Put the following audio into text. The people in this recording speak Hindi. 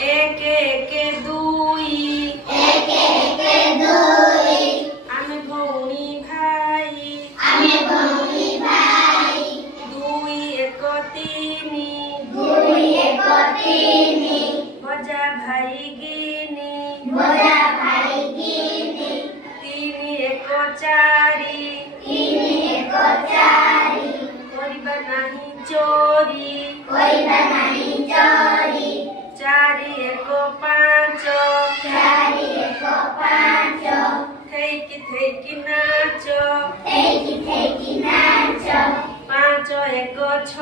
एक एक दुई आमे भौणी भाई दुई एक तीनी बजा भाई गिनी तीनी एक चारी करिबा नाही चोरी चारी एक पाँच थैकी नाच पाँच एक छ